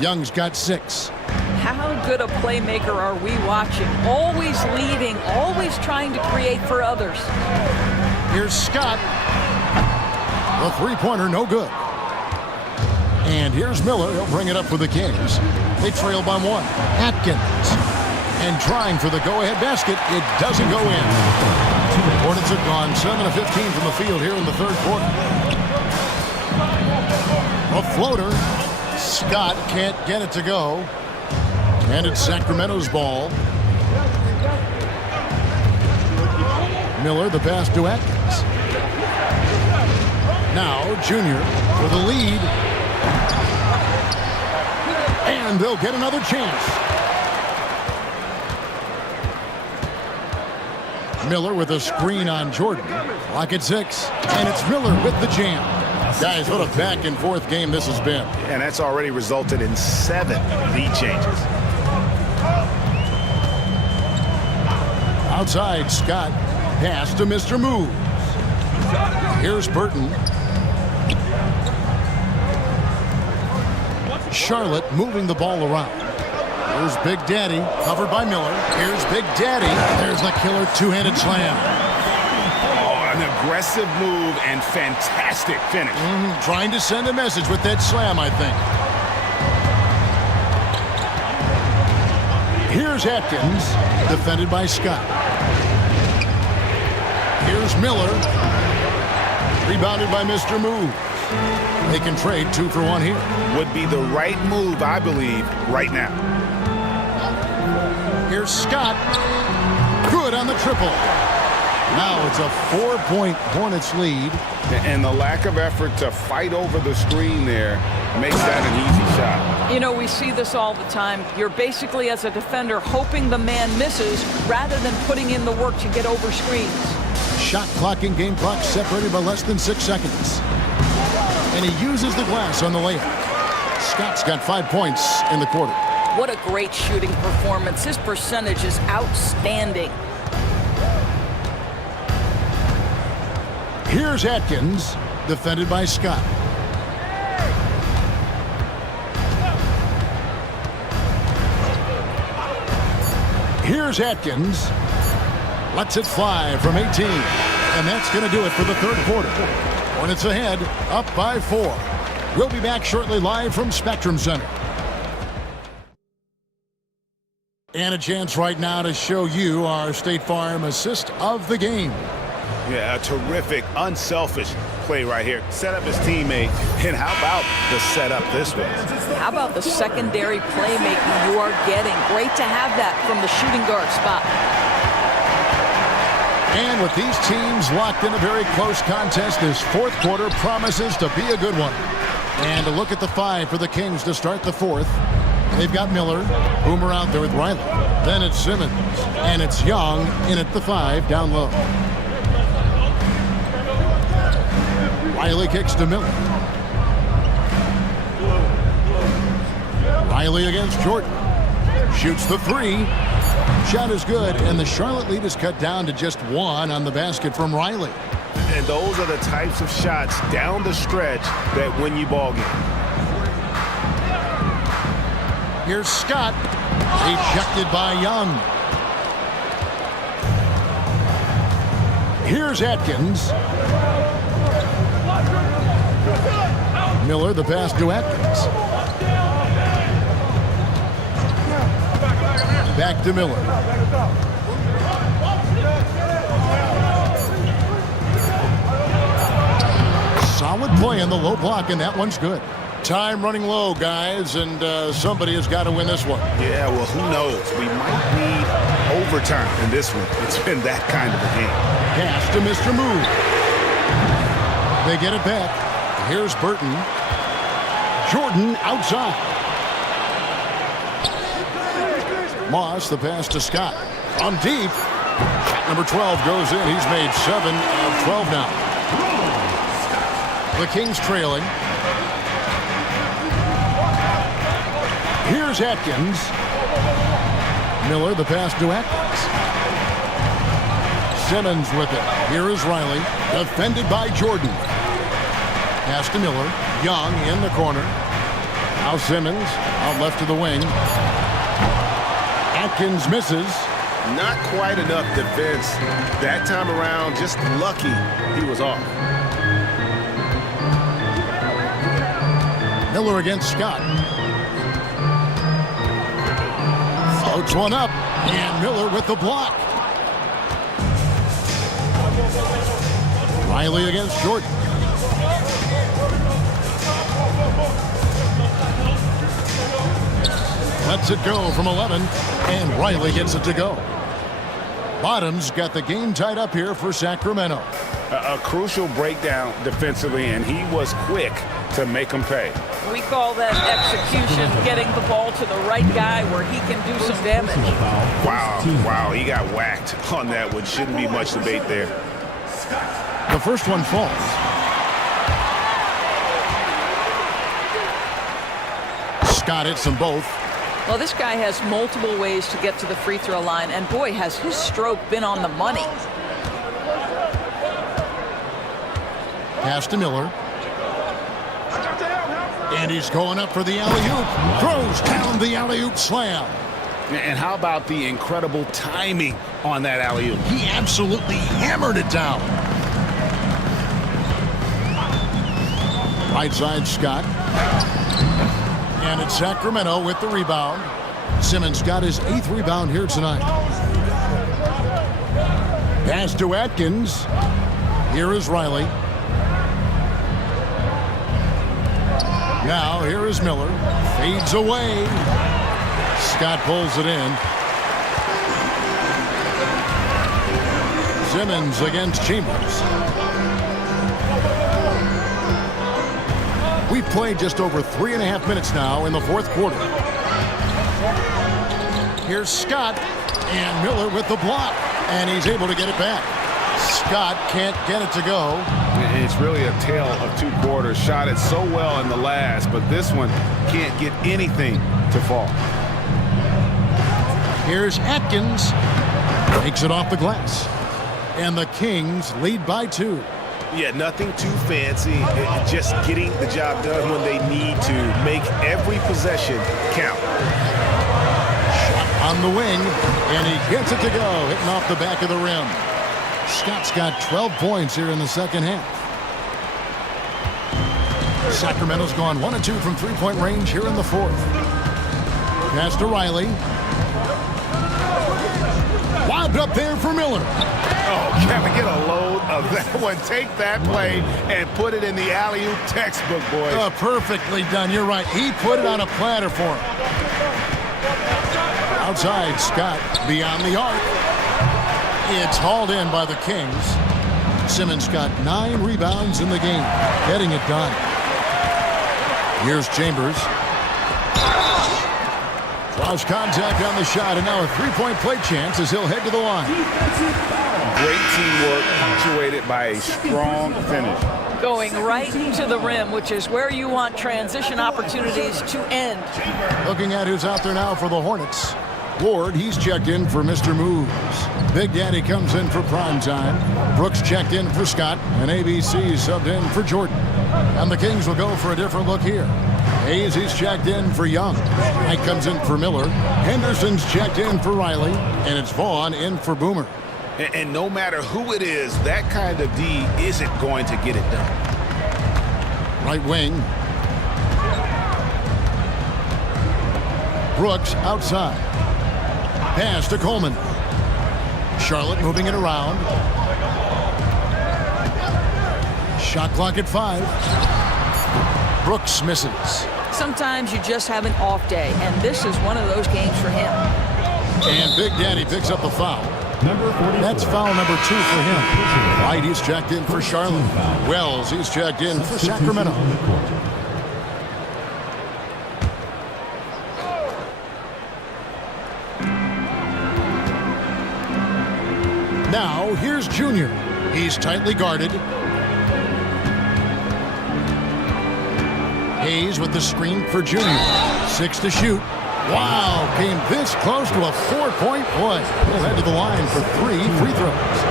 Young's got 6. How good a playmaker are we watching? Always leading, always trying to create for others. Here's Scott. The 3-pointer, no good. And here's Miller. He'll bring it up for the Kings. They trail by 1. Atkins. And trying for the go-ahead basket. It doesn't go in. Hornets have gone 7 of 15 from the field here in the 3rd quarter. A floater. Scott can't get it to go. And it's Sacramento's ball. Miller, the pass to Atkins. Now, Junior for the lead. And they'll get another chance. Miller with a screen on Jordan. Clock at 6. And it's Miller with the jam. Guys, what a back-and-forth game this has been. And that's already resulted in 7 lead changes. Outside, Scott. Pass to Mr. Moves. Here's Burton. Charlotte moving the ball around. Here's Big Daddy, covered by Miller. Here's Big Daddy. There's the killer 2-handed slam. Oh, an aggressive move and fantastic finish. Trying to send a message with that slam, I think. Here's Atkins, defended by Scott. Here's Miller, rebounded by Mr. Moves. They can trade 2 for 1 here. Would be the right move, I believe, right now. Here's Scott. Good on the triple. Now it's a 4-point Hornets lead. And the lack of effort to fight over the screen there makes that an easy shot. You know, we see this all the time. You're basically, as a defender, hoping the man misses rather than putting in the work to get over screens. Shot clock and game clock separated by less than 6 seconds. And he uses the glass on the layup. Scott's got 5 points in the quarter. What a great shooting performance. His percentage is outstanding. Here's Atkins, defended by Scott. Here's Atkins. Lets it fly from 18. And that's going to do it for the 3rd quarter. Hornets ahead, up by 4. We'll be back shortly live from Spectrum Center. And a chance right now to show you our State Farm assist of the game. Yeah, a terrific, unselfish play right here. Set up his teammate. And how about the setup this was? How about the secondary playmaking you are getting? Great to have that from the shooting guard spot. And with these teams locked in a very close contest, this 4th quarter promises to be a good one. And a look at the 5 for the Kings to start the 4th. They've got Miller, Boomer out there with Riley. Then it's Simmons. And it's Young in at the 5 down low. Riley kicks to Miller. Riley against Jordan. Shoots the 3. Shot is good, and the Charlotte lead is cut down to just 1 on the basket from Riley. And those are the types of shots down the stretch that win you ball games. Here's Scott. Ejected by Young. Here's Atkins. Miller, the pass to Atkins. Back to Miller. Solid play in the low block, and that one's good. Time running low, guys, and somebody has got to win this one. Yeah, well, who knows? We might need overtime in this one. It's been that kind of a game. Pass to Mr. Move. They get it back. Here's Burton. Jordan outside. Moss, the pass to Scott. From deep. Shot number 12 goes in. He's made 7 of 12 now. The Kings trailing. Here's Atkins. Miller, the pass to Atkins. Simmons with it. Here is Riley. Defended by Jordan. Pass to Miller. Young in the corner. Now Simmons out left to the wing. Atkins misses. Not quite enough defense that time around. Just lucky he was off. Miller against Scott. Floats one up. And Miller with the block. Riley against Jordan. Lets it go from 11. And Riley gets it to go. Bottoms got the game tied up here for Sacramento. A crucial breakdown defensively, and he was quick to make them pay. We call that execution, getting the ball to the right guy where he can do some damage. Wow, he got whacked on that one. Shouldn't be much debate there. The first one falls. Scott hits them both. Well, this guy has multiple ways to get to the free throw line, and boy, has his stroke been on the money. Pass to Miller. And he's going up for the alley-oop. Throws down the alley-oop slam. And how about the incredible timing on that alley-oop? He absolutely hammered it down. Right side, Scott. And it's Sacramento with the rebound. Simmons got his 8th rebound here tonight. Pass to Atkins. Here is Riley. Now here is Miller. Fades away. Scott pulls it in. Simmons against Chambers. We've played just over 3.5 minutes now in the fourth quarter. Here's Scott, and Miller with the block, and he's able to get it back. Scott can't get it to go. It's really a tale of two quarters. Shot it so well in the last, but this one can't get anything to fall. Here's Atkins. Takes it off the glass. And the Kings lead by 2. Yeah, nothing too fancy. Just getting the job done when they need to. Make every possession count. Shot on the wing, and he gets it to go, hitting off the back of the rim. Scott's got 12 points here in the second half. Sacramento's gone 1 of 2 from three-point range here in the fourth. Pass to Riley. Lobbed up there for Miller. Oh, can we get a load of that one? Take that play and put it in the alley-oop textbook, boys. Perfectly done. You're right. He put it on a platter for him. Outside, Scott beyond the arc. It's hauled in by the Kings. Simmons got 9 rebounds in the game, getting it done. Here's Chambers. Draws contact on the shot, and now a three-point play chance as he'll head to the line. Great teamwork, punctuated by a strong finish. Going right to the rim, which is where you want transition opportunities to end. Looking at who's out there now for the Hornets. Ward, he's checked in for Mr. Moves. Big Daddy comes in for prime time. Brooks checked in for Scott, and ABC subbed in for Jordan. And the Kings will go for a different look here. Hayes, he's checked in for Young. Knight comes in for Miller. Henderson's checked in for Riley, and it's Vaughn in for Boomer. And no matter who it is, that kind of D isn't going to get it done. Right wing. Brooks outside. Pass to Coleman. Charlotte moving it around. Shot clock at 5. Brooks misses. Sometimes you just have an off day, and this is one of those games for him. And Big Daddy picks up a foul. Number 44. That's foul number 2 for him. White, he's checked in for Charlotte. Wells, he's checked in for Sacramento. Now, here's Junior. He's tightly guarded. Hayes with the screen for Junior. 6 to shoot. Wow, came this close to a 4-point play. He'll head to the line for 3 free throws.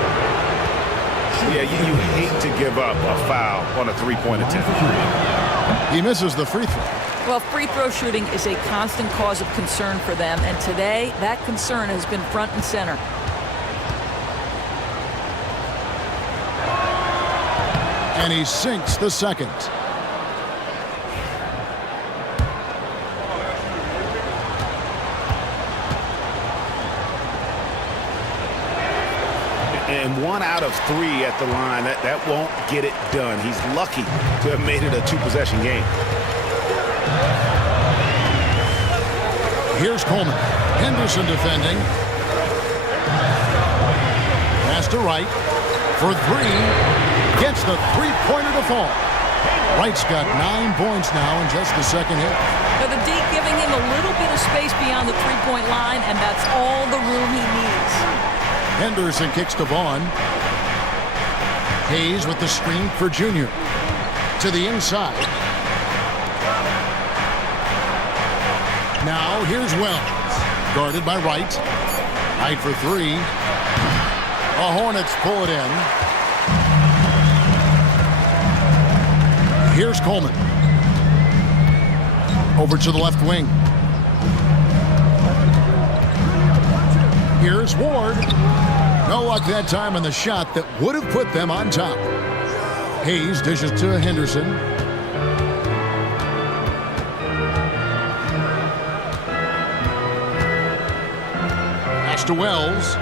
Yeah, you hate to give up a foul on a three-point attempt. He misses the free throw. Well, free throw shooting is a constant cause of concern for them, and today that concern has been front and center. And he sinks the second. And 1 out of 3 at the line, that won't get it done. He's lucky to have made it a 2-possession game. Here's Coleman. Henderson defending. Pass to Wright for 3. Gets the three-pointer to fall. Wright's got 9 points now in just the second hit. Now the D giving him a little bit of space beyond the three-point line, and that's all the room he needs. Henderson kicks to Vaughn. Hayes with the screen for Junior. To the inside. Now here's Wells. Guarded by Wright. Wright for 3. The Hornets pull it in. Here's Coleman. Over to the left wing. Here's Ward. No luck that time on the shot that would have put them on top. Hayes dishes to Henderson. Pass to Wells.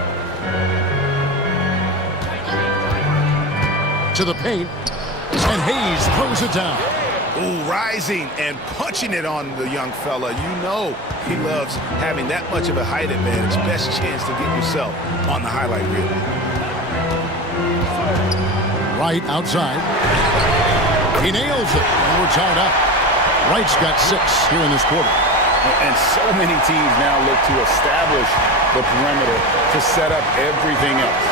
To the paint. And Hayes throws it down. Ooh, rising and punching it on the young fella. You know he loves having that much of a height advantage. Best chance to get yourself on the highlight reel. Wright outside. He nails it, and we're tied up. Wright's got 6 here in this quarter. And so many teams now look to establish the perimeter to set up everything else.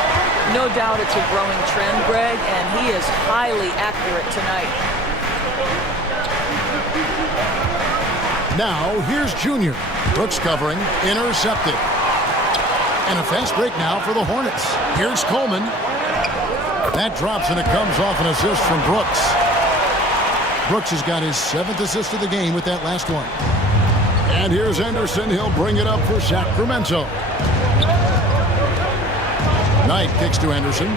No doubt it's a growing trend, Greg, and he is highly accurate tonight. Now, here's Junior. Brooks covering, intercepted. And a fast break now for the Hornets. Here's Coleman. That drops, and it comes off an assist from Brooks. Brooks has got his 7th assist of the game with that last one. And here's Henderson. He'll bring it up for Sacramento. Knight kicks to Henderson.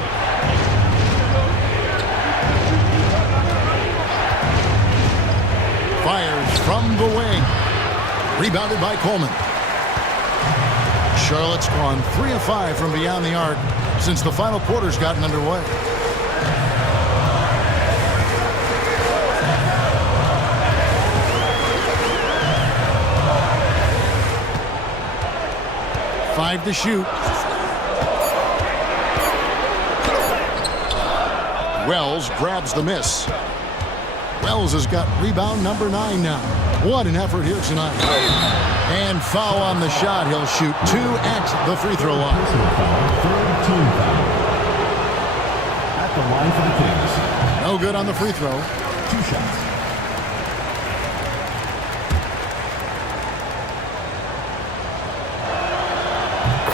Fires from the wing. Rebounded by Coleman. Charlotte's gone 3 of 5 from beyond the arc since the final quarter's gotten underway. Five to shoot. Wells grabs the miss. Wells has got rebound number 9 now. What an effort here tonight. And foul on the shot. He'll shoot 2 at the free throw line. Third team foul. At the line for the Kings. No good on the free throw. 2 shots.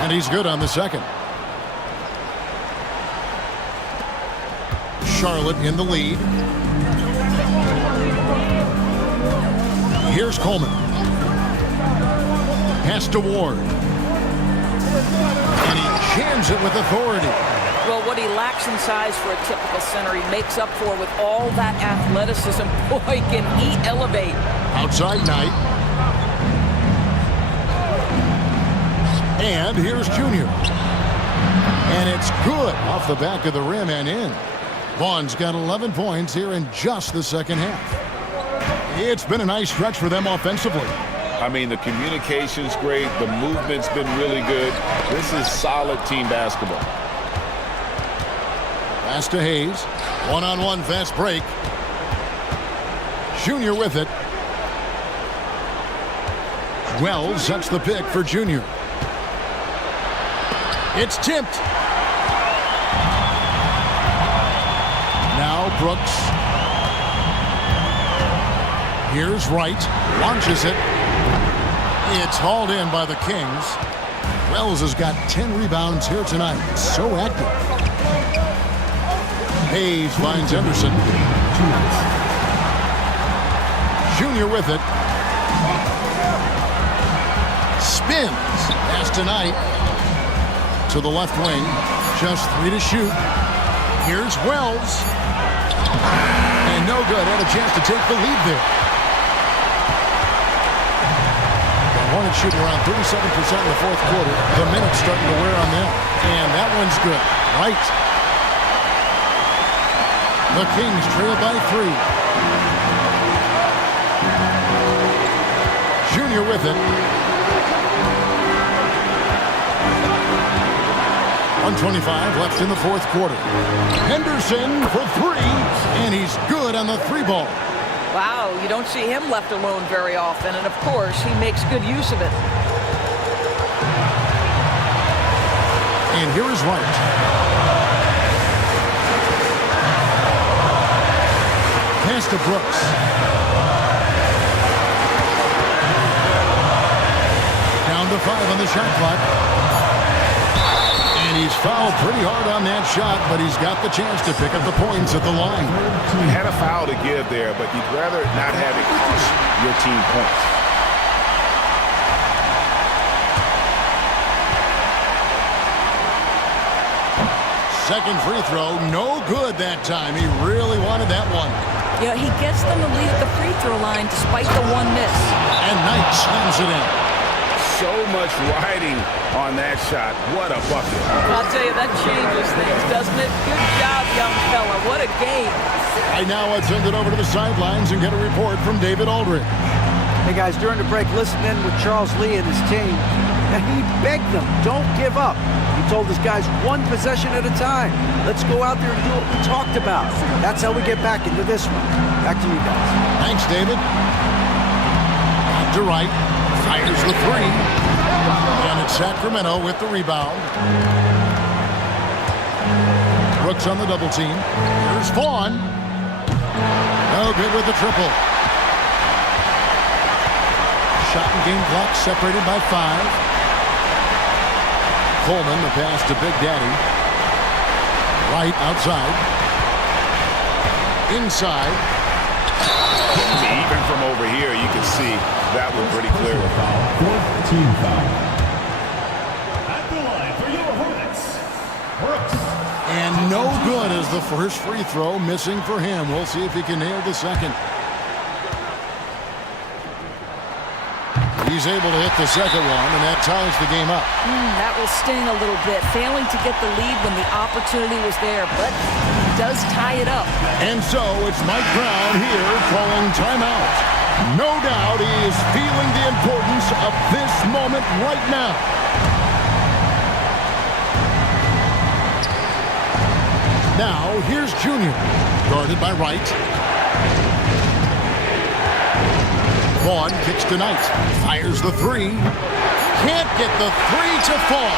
And he's good on the second. Charlotte in the lead. Here's Coleman. Pass to Ward. And he jams it with authority. Well, what he lacks in size for a typical center, he makes up for with all that athleticism. Boy, can he elevate. Outside Knight. And here's Junior. And it's good off the back of the rim and in. Vaughn's got 11 points here in just the second half. It's been a nice stretch for them offensively. I mean, the communication's great. The movement's been really good. This is solid team basketball. Pass to Hayes. One-on-one fast break. Junior with it. Wells sets the pick for Junior. It's tipped. Now Brooks. Here's Wright. Launches it. It's hauled in by the Kings. Wells has got 10 rebounds here tonight. So active. Hayes finds Henderson. Junior with it. Spins. Pass tonight. To the left wing. Just 3 to shoot. Here's Wells. And no good. Had a chance to take the lead there. The Hornets shooting around 37% in the fourth quarter. The minutes starting to wear on them. And that one's good. Right. The Kings trail by 3. Junior with it. 1:25 left in the fourth quarter. Henderson for 3, and he's good on the 3-ball. Wow, you don't see him left alone very often, and of course, he makes good use of it. And here is Wright. Pass to Brooks. Down to 5 on the shot clock. And he's fouled pretty hard on that shot, but he's got the chance to pick up the points at the line. You had a foul to give there, but you'd rather not have it cost your team points. Second free throw, no good that time. He really wanted that one. Yeah, he gets them the lead at the free throw line despite the one miss. And Knight slams it in. So much riding on that shot. What a bucket. I'll tell you, that changes things, doesn't it? Good job, young fella. What a game. Right now, I'd send it over to the sidelines and get a report from David Aldridge. Hey guys, during the break, listen in with Charles Lee and his team. And he begged them, don't give up. He told his guys 1 possession at a time. Let's go out there and do what we talked about. That's how we get back into this one. Back to you guys. Thanks, David. Back to Wright. Fires the 3. And it's Sacramento with the rebound. Brooks on the double team. Here's Vaughn. No good with the triple. Shot and game clock separated by 5. Coleman, the pass to Big Daddy. Right outside. Inside. Even from over here, you can see that one pretty clearly. Fourth team foul. At the line for your Hornets, Brooks. And no good as the first free throw, missing for him. We'll see if he can nail the second. He's able to hit the second one, and that ties the game up. That will sting a little bit. Failing to get the lead when the opportunity was there, but he does tie it up. And so it's Mike Brown here calling timeout. No doubt he is feeling the importance of this moment right now. Now, here's Junior, guarded by Wright. Vaughn kicks to Knight. Fires the 3. Can't get the 3 to fall.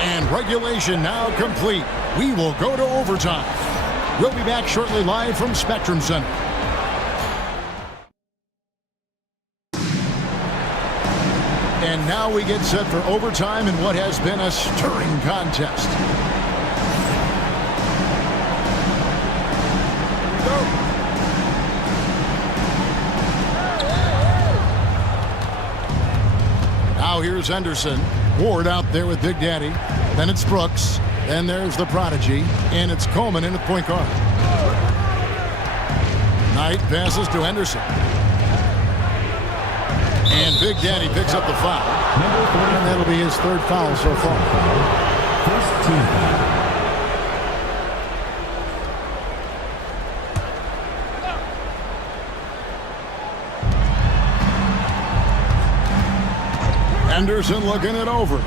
And regulation now complete. We will go to overtime. We'll be back shortly live from Spectrum Center. And now we get set for overtime in what has been a stirring contest. Now here's Henderson. Ward out there with Big Daddy. Then it's Brooks. Then there's the prodigy. And it's Coleman in the point guard. Knight passes to Henderson. And Big Daddy picks up the foul. And that'll be his third foul so far. First team foul. Henderson looking it over.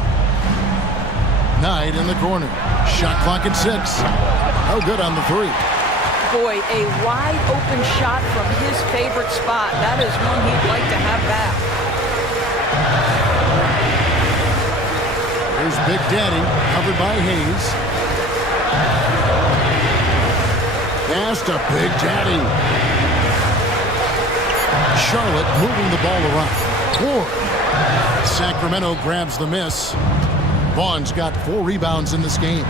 Knight in the corner. Shot clock at 6. No good on the 3. Boy, a wide open shot from his favorite spot. That is one he'd like to have back. Here's Big Daddy, covered by Hayes. Pass to Big Daddy. Charlotte moving the ball around. Ward. Sacramento grabs the miss. Vaughn's got 4 rebounds in this game.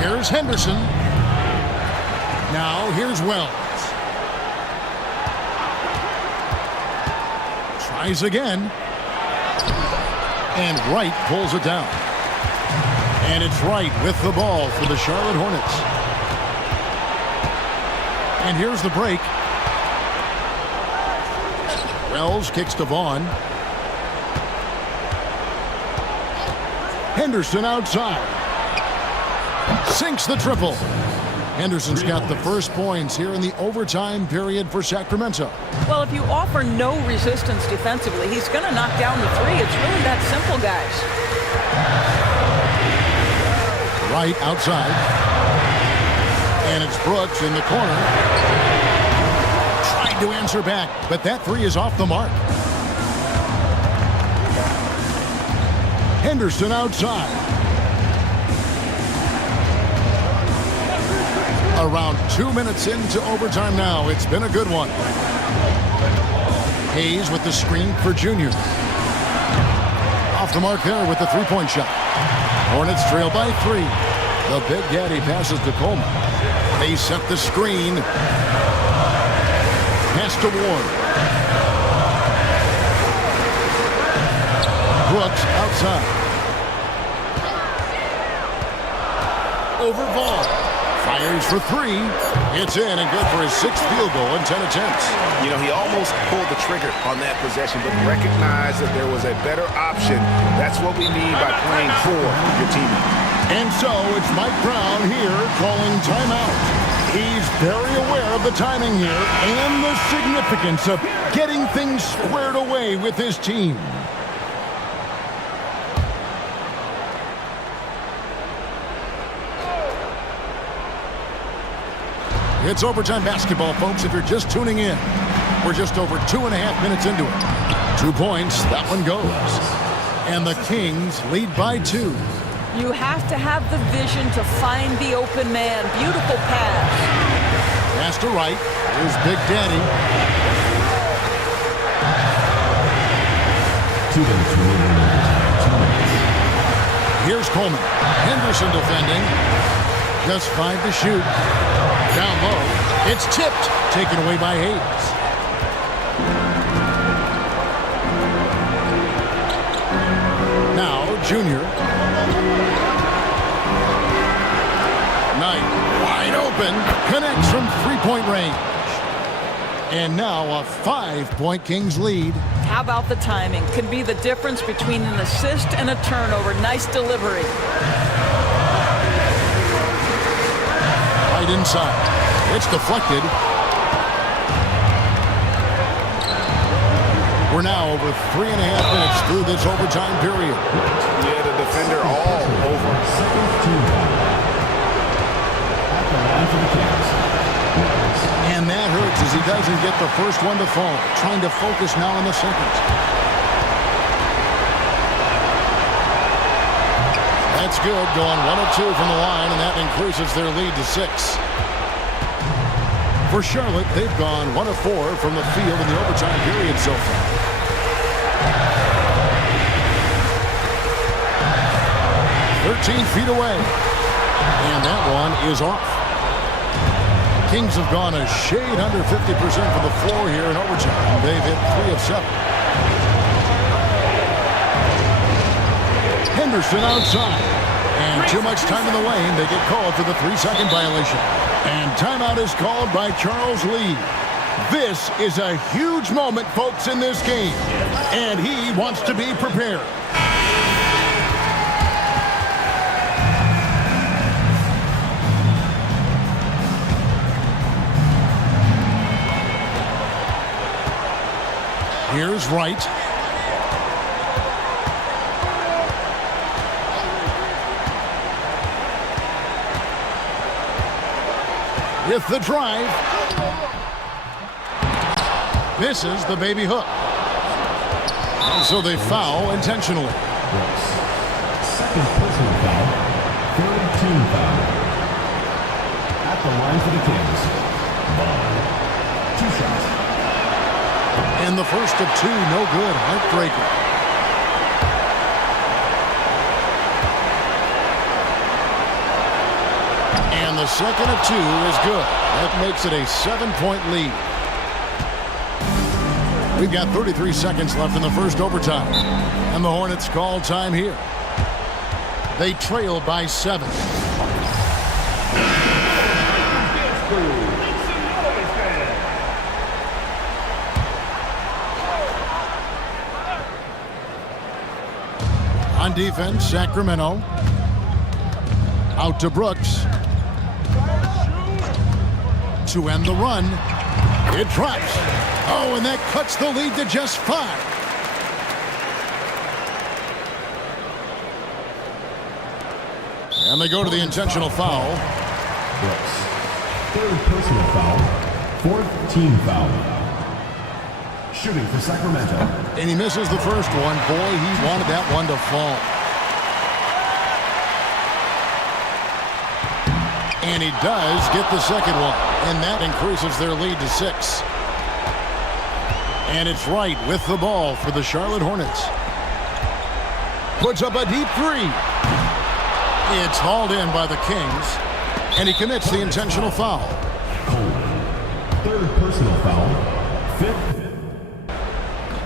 Here's Henderson. Now here's Wells. Tries again. And Wright pulls it down. And it's Wright with the ball for the Charlotte Hornets. And here's the break. Wells kicks to Vaughn. Henderson outside. Sinks the triple. Henderson's got the first points here in the overtime period for Sacramento. Well, if you offer no resistance defensively, he's going to knock down the 3. It's really that simple, guys. Wright outside. And it's Brooks in the corner. Tried to answer back, but that 3 is off the mark. Henderson outside. Around 2 minutes into overtime now. It's been a good one. Hayes with the screen for Junior. Off the mark there with the three-point shot. Hornets trail by 3. The Big Daddy passes to Coleman. They set the screen. Pass to Ward. Brooks outside. Over Vaughn. Fires for 3. It's in and good for his 6th field goal in 10 attempts. You know, he almost pulled the trigger on that possession, but recognized that there was a better option. That's what we mean by playing for your teammate. And so it's Mike Brown here calling timeout. He's very aware of the timing here and the significance of getting things squared away with his team. It's overtime basketball, folks, if you're just tuning in. We're just over 2.5 minutes into it. 2 points, that one goes. And the Kings lead by 2. You have to have the vision to find the open man. Beautiful pass. Pass to Wright. Here's Big Daddy. 2 minutes remaining. Here's Coleman. Henderson defending. Just 5 to shoot. Down low. It's tipped. Taken away by Hayes. Now, Junior. Knight, wide open. Connects from three-point range. And now a 5-point Kings lead. How about the timing? Can be the difference between an assist and a turnover. Nice delivery. Right inside. It's deflected. We're now over 3.5 minutes through this overtime period. Yeah, the defender all over. And that hurts as he doesn't get the first one to fall. Trying to focus now on the second. That's good, going 1 of 2 from the line, and that increases their lead to 6. For Charlotte, they've gone 1 of 4 from the field in the overtime period so far. 13 feet away. And that one is off. Kings have gone a shade under 50% for the floor here in overtime. They've hit 3 of 7. Henderson outside. And too much time in the lane. They get called for the 3-second violation. And timeout is called by Charles Lee. This is a huge moment, folks, in this game. And he wants to be prepared. Here's Wright. With the drive. Misses the baby hook. And so they foul intentionally. Second personal foul. Third team foul. At the line for the Kings. Ball. 2 shots. And the first of 2, no good. Heartbreaker. And the second of 2 is good. That makes it a 7-point lead. We've got 33 seconds left in the first overtime. And the Hornets call time here. They trail by 7. On defense, Sacramento. Out to Brooks. To end the run. It drops. Oh, and that cuts the lead to just 5. And they go to the intentional foul. Brooks. Third personal foul. Fourth team foul. Shooting for Sacramento. And he misses the first one. Boy, he wanted that one to fall. And he does get the second one. And that increases their lead to 6. And it's Wright with the ball for the Charlotte Hornets. Puts up a deep 3. It's hauled in by the Kings. And he commits the intentional foul. Third personal foul. Fifth.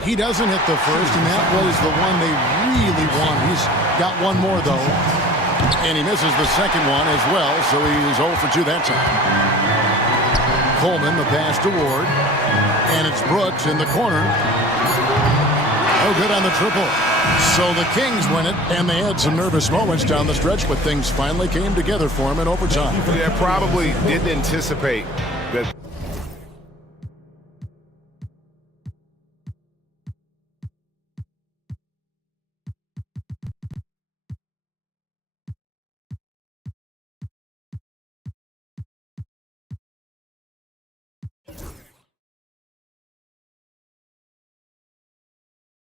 He doesn't hit the first, and that was the one they really want. He's got one more, though. And he misses the second one as well, so he's 0 for 2 that time. Coleman, the pass to Ward. And it's Brooks in the corner. Oh, good on the triple. So the Kings win it, and they had some nervous moments down the stretch, but things finally came together for him in overtime. Yeah, probably didn't anticipate